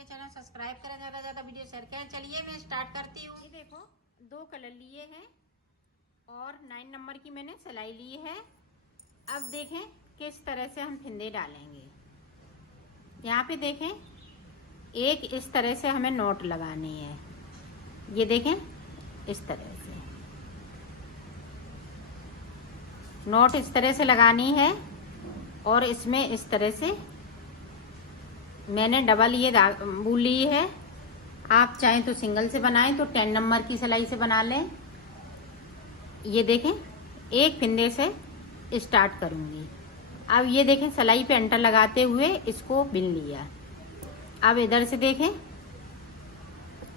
मेरे channel subscribe करें, ज़्यादा ज़्यादा वीडियो शेयर करें। चलिए मैं स्टार्ट करती हूँ। ये देखो 2 कलर लिए हैं और 9 नंबर की मैंने सिलाई ली है। अब देखें किस तरह से हम फिंदे डालेंगे। यहाँ पे देखें एक इस तरह से हमें नोट लगानी है। ये देखें इस तरह से नोट इस तरह से लगानी है और इसमें इस तरह से मैंने डबल ये वूल ली है। आप चाहें तो सिंगल से बनाएं तो 10 नंबर की सिलाई से बना लें। ये देखें एक फिंदे से स्टार्ट करूंगी। अब ये देखें सिलाई पे अंटर लगाते हुए इसको बिन लिया। अब इधर से देखें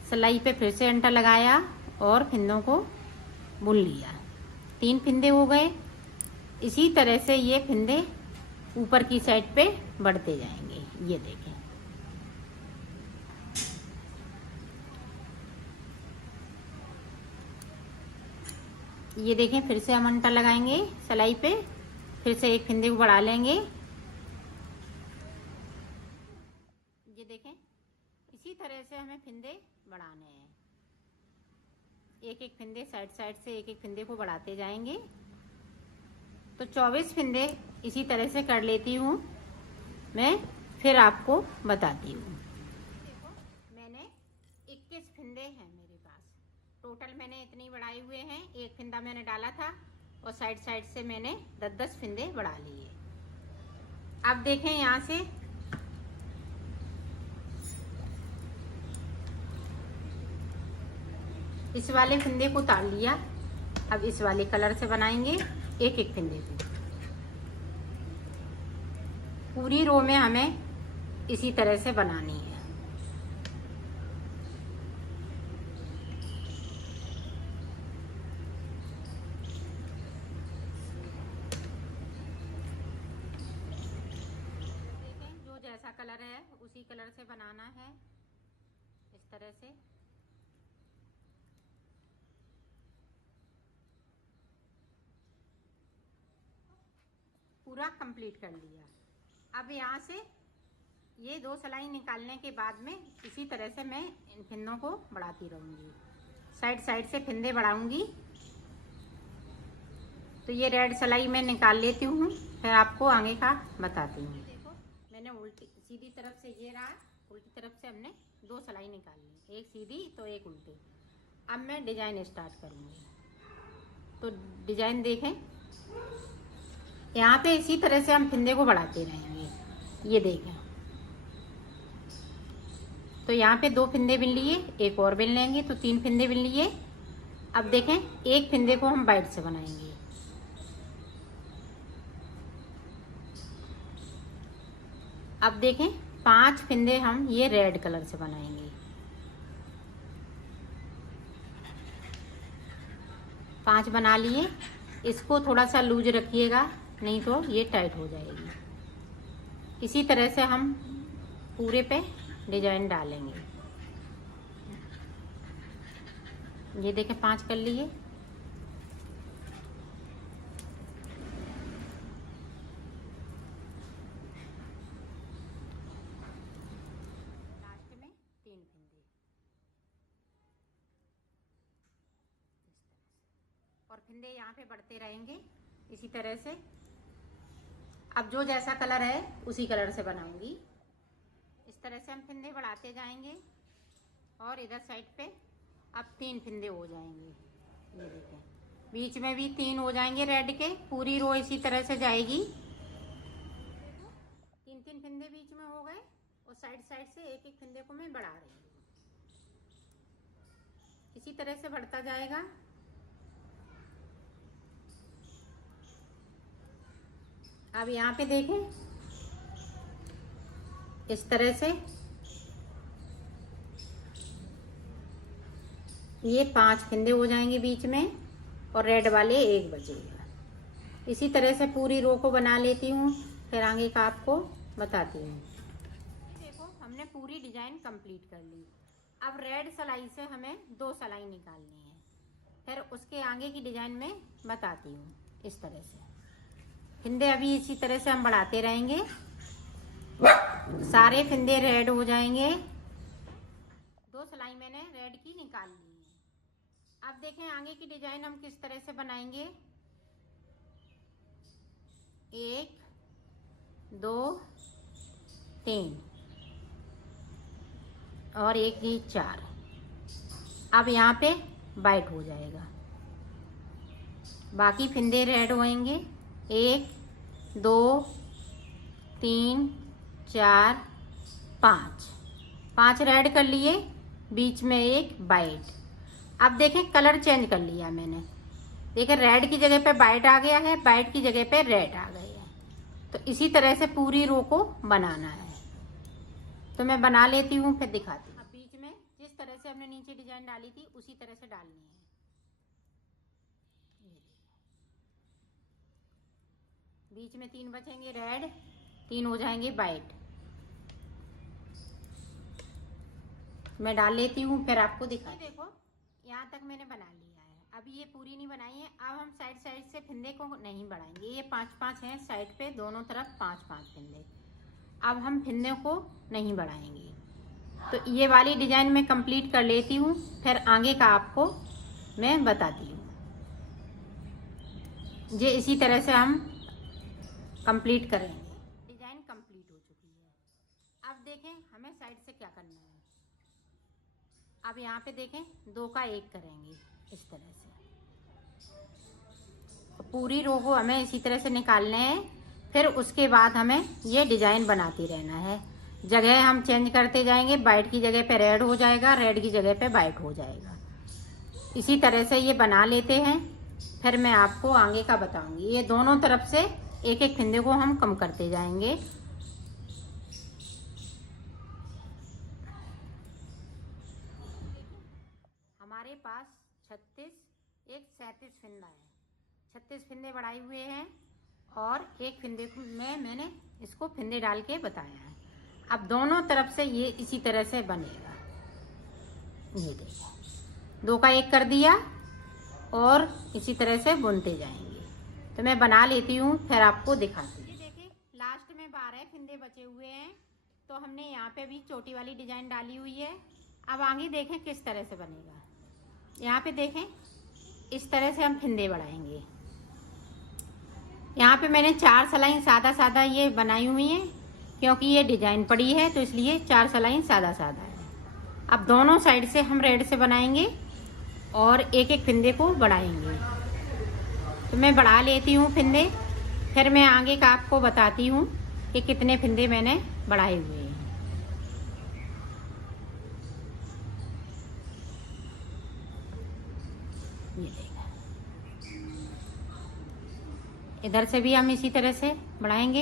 सिलाई पे फिर से अंटर लगाया और फिंदों को बुन लिया। 3 फिंदे हो गए। इसी तरह से ये फिंदे ऊपर की साइड पे बढ़ते जाएंगे। ये देखें ये देखें फिर से हम अंटा लगाएंगे सिलाई पे, फिर से एक फिंदे को बढ़ा लेंगे। ये देखें इसी तरह से हमें फिंदे बढ़ाने हैं। एक एक फिंदे साइड से एक एक फिंदे को बढ़ाते जाएंगे। तो 24 फिंदे इसी तरह से कर लेती हूँ मैं, फिर आपको बताती हूँ। देखो मैंने 21 फिंदे हैं मेरे पास। टोटल मैंने इतने बढ़ाए हुए हैं। एक फिंदा मैंने डाला था और साइड से मैंने 10-10 फिंदे बढ़ा लिए। अब देखें यहाँ से इस वाले फिंदे को उतार लिया। अब इस वाले कलर से बनाएंगे एक एक फिंदे को। पूरी रो में हमें इसी तरह से बनानी है। देखें जो जैसा कलर है उसी कलर से बनाना है। इस तरह से पूरा कंप्लीट कर लिया। अब यहाँ से ये 2 सिलाई निकालने के बाद में इसी तरह से मैं इन फिंदों को बढ़ाती रहूँगी। साइड से फिंदे बढ़ाऊंगी। तो ये रेड सिलाई मैं निकाल लेती हूँ, फिर आपको आगे का बताती हूँ। देखो मैंने उल्टी सीधी तरफ से ये रहा, उल्टी तरफ से हमने 2 सिलाई निकाल ली, एक सीधी तो एक उल्टी। अब मैं डिजाइन स्टार्ट करूँगी। तो डिजाइन देखें यहाँ पे इसी तरह से हम फिंदे को बढ़ाते रहेंगे। ये देखें तो यहाँ पे 2 फिंदे बिन लिए, एक और बिन लेंगे तो 3 फिंदे बिन लिए। अब देखें एक फिंदे को हम वाइट से बनाएंगे। अब देखें 5 फिंदे हम ये रेड कलर से बनाएंगे। 5 बना लिए। इसको थोड़ा सा लूज रखिएगा, नहीं तो ये टाइट हो जाएगी। इसी तरह से हम पूरे पे डिजाइन डालेंगे। ये देखें 5 कर लिए। लास्ट में 3 फिंदे और फिंदे यहाँ पे बढ़ते रहेंगे इसी तरह से। अब जो जैसा कलर है उसी कलर से बनाऊंगी। इस तरह से हम फिंदे बढ़ाते जाएंगे और इधर साइड पे अब 3 फिंदे हो जाएंगे। ये देखें बीच में भी 3 हो जाएंगे रेड के। पूरी रो इसी तरह से जाएगी। 3-3 फिंदे बीच में हो गए और साइड से एक एक फिंदे को मैं बढ़ा रही हूँ। इसी तरह से बढ़ता जाएगा। अब यहाँ पे देखें इस तरह से ये 5 फिंदे हो जाएंगे बीच में और रेड वाले एक बचेगा। इसी तरह से पूरी रो को बना लेती हूँ, फिर आगे का आपको बताती हूँ। देखो हमने पूरी डिजाइन कंप्लीट कर ली। अब रेड सिलाई से हमें 2 सिलाई निकालनी है, फिर उसके आगे की डिजाइन में बताती हूँ। इस तरह से फिंदे अभी इसी तरह से हम बढ़ाते रहेंगे। सारे फिंदे रेड हो जाएंगे 2 सिलाई मैंने रेड की निकाल ली है। अब देखें आगे की डिजाइन हम किस तरह से बनाएंगे। 1 2 3 और 1 ये 4। अब यहाँ पे वाइट हो जाएगा, बाकी फिंदे रेड होएंगे। 1 2 3 4 5 रेड कर लिए, बीच में एक वाइट। अब देखें कलर चेंज कर लिया मैंने, देखें रेड की जगह पे वाइट आ गया है, वाइट की जगह पे रेड आ गया है। तो इसी तरह से पूरी रो को बनाना है। तो मैं बना लेती हूँ फिर दिखाती हूँ। अब बीच में जिस तरह से हमने नीचे डिजाइन डाली थी उसी तरह से डालनी है। बीच में 3 बचेंगे रेड, 3 हो जाएंगे वाइट। मैं डाल लेती हूँ फिर आपको दिखाती हूँ। देखो यहाँ तक मैंने बना लिया है। अभी ये पूरी नहीं बनाई है। अब हम साइड साइड से फिंदे को नहीं बढ़ाएंगे। ये 5-5 हैं साइड पे, दोनों तरफ 5-5 फिंदे। अब हम फिंदे को नहीं बढ़ाएंगे। तो ये वाली डिजाइन मैं कंप्लीट कर लेती हूँ, फिर आगे का आपको मैं बताती हूँ। ये इसी तरह से हम कंप्लीट करेंगे। डिजाइन कंप्लीट हो चुकी है। अब देखें हमें साइड से क्या करना है। अब यहाँ पे देखें 2 का 1 करेंगे इस तरह से। पूरी रो को हमें इसी तरह से निकालने हैं। फिर उसके बाद हमें ये डिजाइन बनाती रहना है। जगह हम चेंज करते जाएंगे। वाइट की जगह पे रेड हो जाएगा, रेड की जगह पे वाइट हो जाएगा। इसी तरह से ये बना लेते हैं, फिर मैं आपको आगे का बताऊंगी। ये दोनों तरफ से एक एक फिंदे को हम कम करते जाएंगे। हमारे पास 37 फिंदा है। 36 फिंदे बढ़ाए हुए हैं और एक फिंदे में मैंने इसको फिंदे डाल के बताया है। अब दोनों तरफ से ये इसी तरह से बनेगा। ये देखो 2 का 1 कर दिया और इसी तरह से बुनते जाएंगे। तो मैं बना लेती हूँ फिर आपको दिखाती हूँ। ये देखिए लास्ट में 12 फिंदे बचे हुए हैं। तो हमने यहाँ पे भी चोटी वाली डिजाइन डाली हुई है। अब आगे देखें किस तरह से बनेगा। यहाँ पे देखें इस तरह से हम फिंदे बढ़ाएंगे। यहाँ पे मैंने 4 सलाई सादा ये बनाई हुई है, क्योंकि ये डिजाइन पड़ी है तो इसलिए 4 सलाई सादा है। अब दोनों साइड से हम रेड से बनाएंगे और एक एक फिंदे को बढ़ाएंगे। तो मैं बढ़ा लेती हूँ फिंदे, फिर मैं आगे का आपको बताती हूँ कि कितने फिंदे मैंने बढ़ाए हुए हैं। ये देखा, इधर से भी हम इसी तरह से बढ़ाएंगे।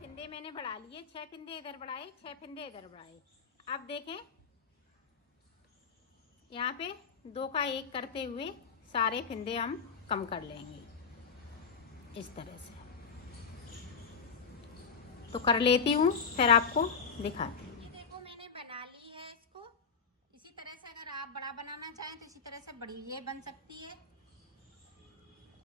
फिंदे मैंने बढ़ा लिए, 6 फिंदे इधर बढ़ाए, 6 फिंदे इधर बढ़ाए। अब देखें यहाँ पे 2 का 1 करते हुए सारे फिंदे हम कम कर लेंगे इस तरह से। तो कर लेती हूँ फिर आपको दिखाती हूँ। ये देखो मैंने बना ली है इसको। इसी तरह से अगर आप बड़ा बनाना चाहें तो इसी तरह से बड़ी ये बन सकती